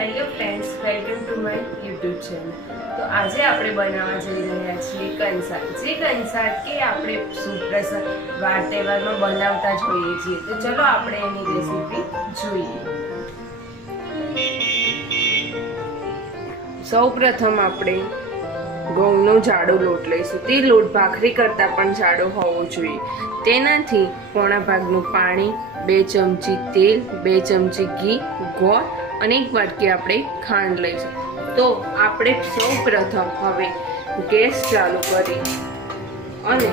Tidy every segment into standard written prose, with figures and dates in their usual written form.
Hello friends, welcome to my YouTube channel. તો આજે આપણે બનાવવા જઈ રહ્યા છીએ કંસાર. જે કંસાર કે આપણે સુપ્રસંગ વાર તહેવારમાં બનાવતા જ હોઈએ છીએ. તો ચલો આપણે એની રેસીપી જોઈએ. સૌપ્રથમ આપણે ઘઉંનો જાડો લોટ લઈશું. તે લોટ ભાખરી કરતાં પણ જાડો હોવો જોઈએ. તેનાથી પોણા ભાગનું પાણી, 2 ચમચી તેલ, 2 ચમચી ઘી, ગોળ અને 1 વાટકી આપણે ખાંડ લઈશું. તો આપણે સૌપ્રથમ હવે ગેસ ચાલુ કરી અને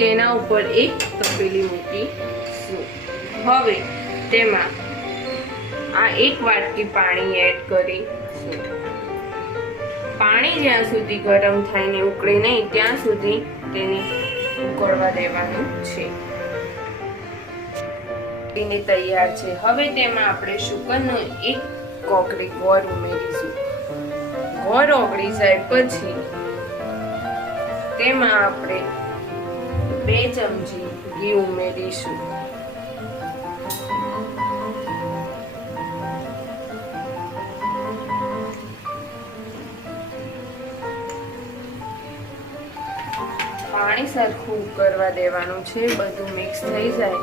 તેના ઉપર એક તપેલી મૂકીશું. હવે તેમાં આ 1 વાટકી પાણી એડ કરીશું. પાણી જ્યાં સુધી ગરમ થઈને ઉકળે નહીં ત્યાં સુધી તેને ઉકળવા દેવાનું છે. એને તૈયાર છે. હવે તેમાં આપણે શુગરનો 1 કોકરી ગોળ ઉમેરીશું. ગોળ ઓગળી જાય પછી તેમાં આપણે 2 ચમચી ઘી ઉમેરીશું. પાણી સરખું ઉકળવા દેવાનું છે. બધું મિક્સ થઈ જાય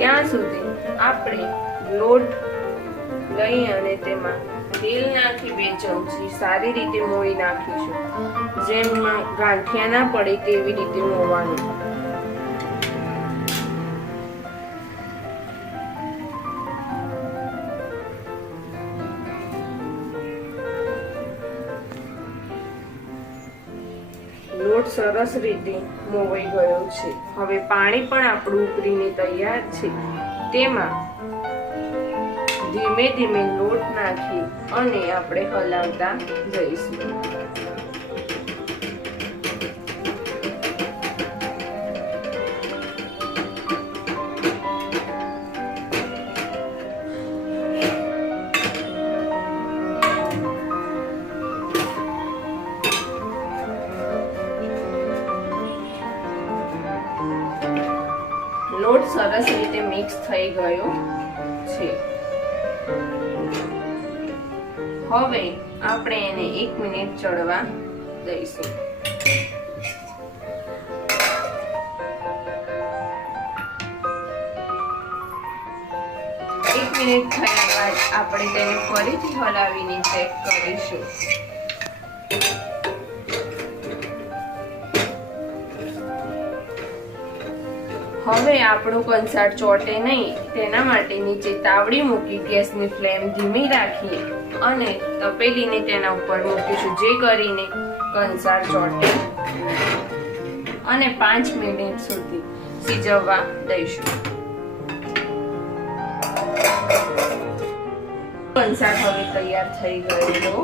ત્યાં સુધી આપણે લોટ લઈ અને તેમાં તેલ નાખી 2 ચમચી સારી રીતે મોઈ નાખીશું. જેમાં ગાંઠિયા ના પડે તેવી રીતે મોવાનું. લોટ સરસ રીતે મોવાઈ ગયો છે. હવે પાણી પણ આપણું ઉકળીને તૈયાર છે. તેમાં ધીમે ધીમે લોટ નાખી અને આપણે હલાવતા જઈશું. લોટ સરસ રીતે મિક્સ થઈ ગયો છે. હવે આપણે એને 1 મિનિટ ચડવા દઈશું. 1 મિનિટ થયા બાદ આપણે તેને ફરીથી હલાવીને ચેક કરીશું. હવે આપણો કંસાર ચોટે નહીં તેના માટે નીચે તાવડી મૂકી ગેસની ફ્લેમ ધીમી રાખી અને તપેલીને તેના ઉપર મૂકીશું, જે કરીને કંસાર ચોટે અને 5 મિનિટ સુધી સિજવવા દઈશું. કંસાર હવે તૈયાર થઈ ગયેલો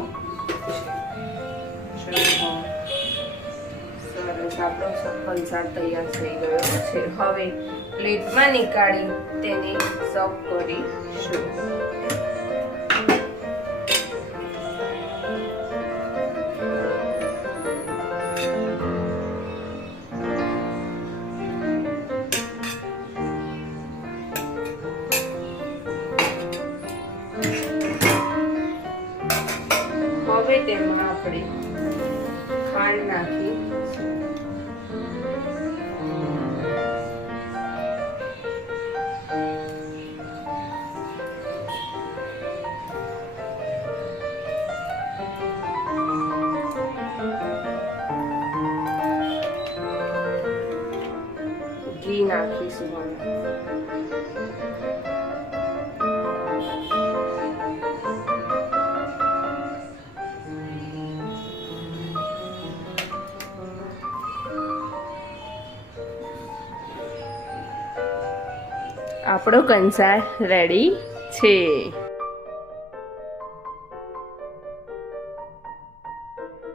આપણો કંસાર તૈયાર થઈ ગયો છે. હવે પ્લેટમાં નીકાળી તેને સર્વ કરીશું. હવે તેમાં આપણે ખાંડ નાખી ઘી નાખીશું. આપણો કંસાર રેડી છે.